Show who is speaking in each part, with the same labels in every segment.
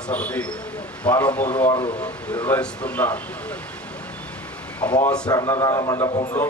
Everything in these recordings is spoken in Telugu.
Speaker 1: సమితి పాలమూరు వారు నిర్వహిస్తున్న అమావాస్య అన్నదాన మండపంలో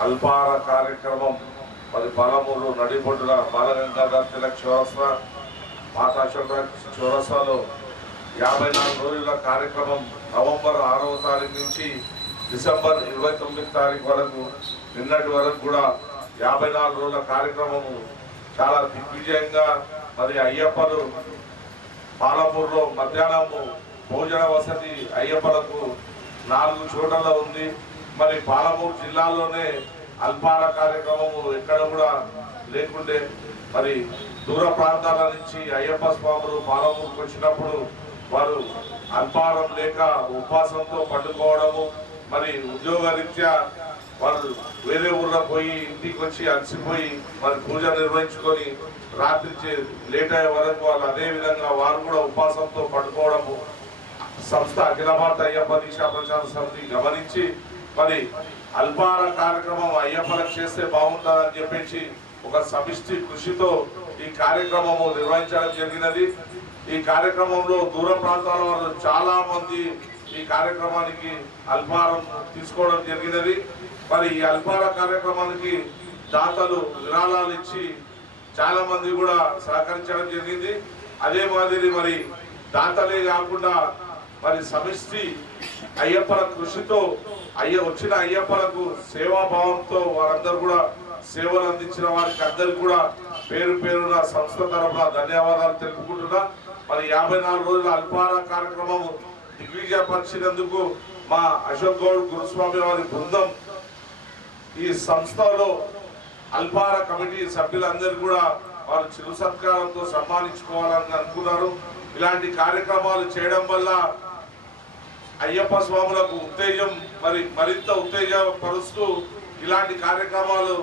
Speaker 1: అల్పార కార్యక్రమం మరి పాలమూరు నడిబొడ్డుల బాలగంగాధర్ తిలక్ చౌరస్తా మాతా అశోక్ యాభై నాలుగు రోజుల కార్యక్రమం నవంబర్ ఆరవ తారీఖు నుంచి డిసెంబర్ ఇరవై తొమ్మిది తారీఖు వరకు నిన్నటి వరకు కూడా యాభై నాలుగు రోజుల కార్యక్రమము చాలా దిగ్విజయంగా మరి అయ్యప్పలు పాలమూరులో మధ్యాహ్నము భోజన వసతి అయ్యప్పలకు నాలుగు చోట్ల ఉంది. మరి పాలమూరు జిల్లాలోనే అల్పాహార కార్యక్రమము ఎక్కడ కూడా లేకుండే మరి దూర ప్రాంతాల నుంచి అయ్యప్ప స్వాములు పాలమూరుకు వచ్చినప్పుడు వారు అల్పాహారం లేక ఉపవాసంతో పండుకోవడము మరి ఉద్యోగరీత్యా వాళ్ళు వేరే ఊర్లో పోయి ఇంటికి వచ్చి అలసిపోయి మరి పూజ నిర్వహించుకొని రాత్రి చే- లేట్ అయ్యే వరకు వాళ్ళు అదే విధంగా వారు కూడా ఉపవాసంతో పడుకోవడము సంస్థ అఖిల భారత అయ్యప్ప దీక్షా ప్రచార సమితి గమనించి మరి అల్పార కార్యక్రమం అయ్యప్పలకు చేస్తే బాగుంటుందని చెప్పేసి ఒక సమిష్టి కృషితో ఈ కార్యక్రమము నిర్వహించడం జరిగినది. ఈ కార్యక్రమంలో దూర ప్రాంతాల వాళ్ళు చాలా మంది ఈ కార్యక్రమానికి అల్పారం తీసుకోవడం జరిగినది. మరి ఈ అల్పార కార్యక్రమానికి దాతలు విరాళాలు ఇచ్చి చాలా మంది కూడా సహకరించడం జరిగింది. అదే మాదిరి మరి దాతలే కాకుండా మరి సమిష్టి అయ్యప్పల కృషితో అయ్య వచ్చిన అయ్యప్పలకు సేవాభావంతో వారందరూ కూడా సేవలు అందించిన వారికి అందరికి కూడా పేరు పేరున సంస్థ తరఫున ధన్యవాదాలు తెలుపుకుంటున్నా. మరి యాభై నాలుగు రోజుల అల్పార కార్యక్రమం దిగ్విజయపరిచినందుకు మా అశోక్ గౌడ్ గురుస్వామి వారి బృందం ఈ సంస్థలో అల్పార కమిటీ సభ్యులందరూ కూడా వారు చిరు సత్కారంతో సన్మానించుకోవాలని అనుకున్నారు. ఇలాంటి కార్యక్రమాలు చేయడం వల్ల అయ్యప్ప స్వాములకు ఉత్తేజం మరి మరింత ఉత్తేజపరుస్తూ ఇలాంటి కార్యక్రమాలు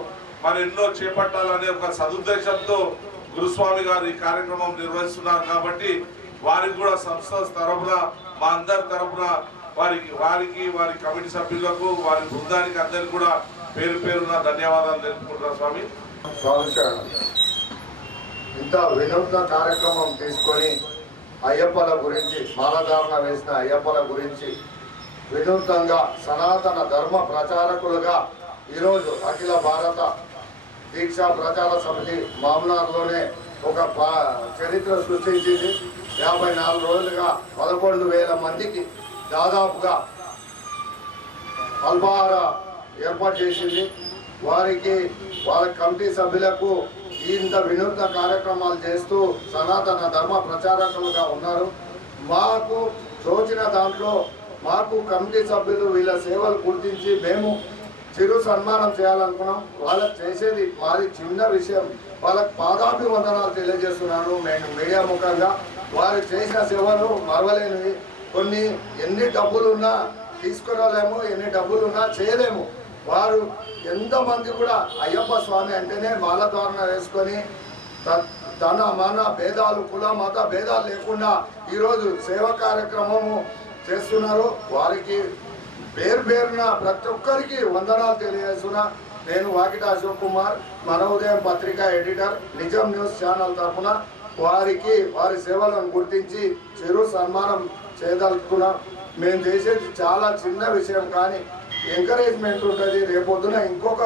Speaker 1: మరి ఎన్నో చేపట్టాలనే ఒక సదుద్దేశంతో గురుస్వామి గారు ఈ కార్యక్రమం నిర్వహిస్తున్నారు కాబట్టి వారికి కూడా సంస్థ తరఫున మా అందరి తరఫున వారికి వారికి వారి కమిటీ సభ్యులకు వారి బృందానికి అందరికి కూడా పేరు పేరున ధన్యవాదాలు తెలుపుకుంటున్నాను స్వామి.
Speaker 2: స్వామి ఇంత వినూత్న కార్యక్రమం తీసుకొని అయ్యప్పల గురించి మాలధారణ వేసిన అయ్యప్పల గురించి వినూత్నంగా సనాతన ధర్మ ప్రచారకులుగా ఈరోజు అఖిల భారత దీక్షా ప్రచార సమితి మామూలులోనే ఒక పా- చరిత్ర సృష్టించింది. యాభై నాలుగు రోజులుగా పదకొండు వేల మందికి దాదాపుగా అల్పాహార ఏర్పాటు చేసింది. వారికి వాళ్ళ కమిటీ సభ్యులకు ఇంత వినూత్న కార్యక్రమాలు చేస్తూ సనాతన ధర్మ ప్రచారకులుగా ఉన్నారు. మాకు తోచిన దాంట్లో మాకు కమిటీ సభ్యులు వీళ్ళ సేవలు గుర్తించి మేము చిరు సన్మానం చేయాలనుకున్నాం. వాళ్ళకి చేసేది మాది చిన్న విషయం. వాళ్ళకి పాదాభివందనాలు తెలియజేస్తున్నాను. నేను మీడియా ముఖంగా వారు చేసిన సేవలు మరవలేనివి. కొన్ని ఎన్ని డబ్బులున్నా తీసుకురాలేము ఎన్ని డబ్బులున్నా చేయలేము. వారు ఎంతమంది కూడా అయ్యప్ప స్వామి అంటేనే మాలధారణ వేసుకొని తన ధన మన భేదాలు కుల మత భేదాలు లేకుండా ఈరోజు సేవా కార్యక్రమము చేస్తున్నారు. వారికి పేరు పేరున ప్రతి ఒక్కరికి వందనాలు తెలియజేస్తున్నా. నేను వాకిట అశోక్ కుమార్ మన ఉదయం పత్రిక ఎడిటర్ నిజం న్యూస్ ఛానల్ తరఫున వారికి వారి సేవలను గుర్తించి చిరు సన్మానం చేయదలుచుకున్నాం. మేము చేసేది చాలా చిన్న విషయం కానీ ఎంకరేజ్మెంట్ ఉంటుంది. రేపొద్దున ఇంకొక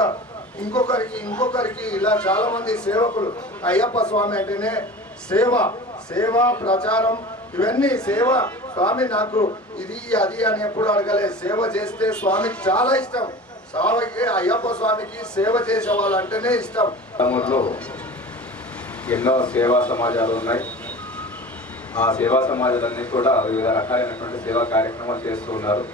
Speaker 2: ఇంకొకరికి ఇంకొకరికి ఇలా చాలా మంది సేవకులు అయ్యప్ప స్వామి అంటేనే సేవ సేవ ప్రచారం. ఇవన్నీ సేవ స్వామి నాకు ఇది అది అని ఎప్పుడు అడగలే. సేవ చేస్తే స్వామికి చాలా ఇష్టం. స్వామికి అయ్యప్ప స్వామికి సేవ చేసే వాళ్ళంటేనే ఇష్టం.
Speaker 3: గ్రామంలో ఎన్నో సేవా సమాజాలు ఉన్నాయి. ఆ సేవా సమాజాలన్నీ కూడా వివిధ రకాలైనటువంటి సేవా కార్యక్రమాలు చేస్తూ ఉన్నారు.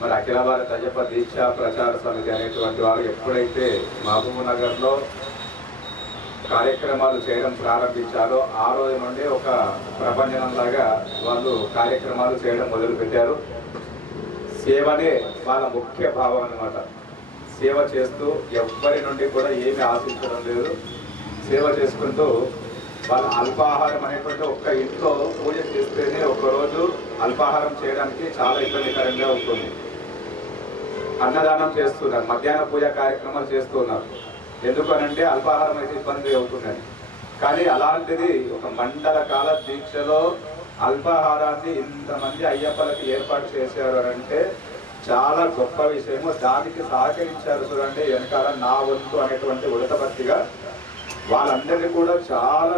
Speaker 3: మరి అఖిల భారత అయ్యప్ప దీక్ష ప్రచార సమితి అనేటువంటి వారు ఎప్పుడైతే మహబూబ్ నగర్లో కార్యక్రమాలు చేయడం ప్రారంభించారో ఆ రోజు నుండి ఒక ప్రపంచంలాగా వాళ్ళు కార్యక్రమాలు చేయడం మొదలుపెట్టారు. సేవనే వాళ్ళ ముఖ్య భావం అన్నమాట. సేవ చేస్తూ ఎవ్వరి నుండి కూడా ఏమి ఆశించడం లేదు. సేవ చేసుకుంటూ వాళ్ళ అల్పాహారం అనేటువంటి ఒక్క ఇంట్లో పూజ చేస్తేనే ఒకరోజు అల్పాహారం చేయడానికి చాలా ఇబ్బందికరంగా ఉంటుంది. అన్నదానం చేస్తున్నారు మధ్యాహ్న పూజ కార్యక్రమాలు చేస్తున్నారు. ఎందుకనంటే అల్పాహారం అయితే ఇబ్బంది అవుతుందని. కానీ అలాంటిది ఒక మండల కాల దీక్షలో అల్పాహారాన్ని ఇంతమంది అయ్యప్పలకి ఏర్పాటు చేశారు అంటే చాలా గొప్ప విషయము. దానికి సహకరించారు చూడండి వెనకాల నా వంతు అనేటువంటి ఉడతపత్తిగా వాళ్ళందరినీ కూడా చాలా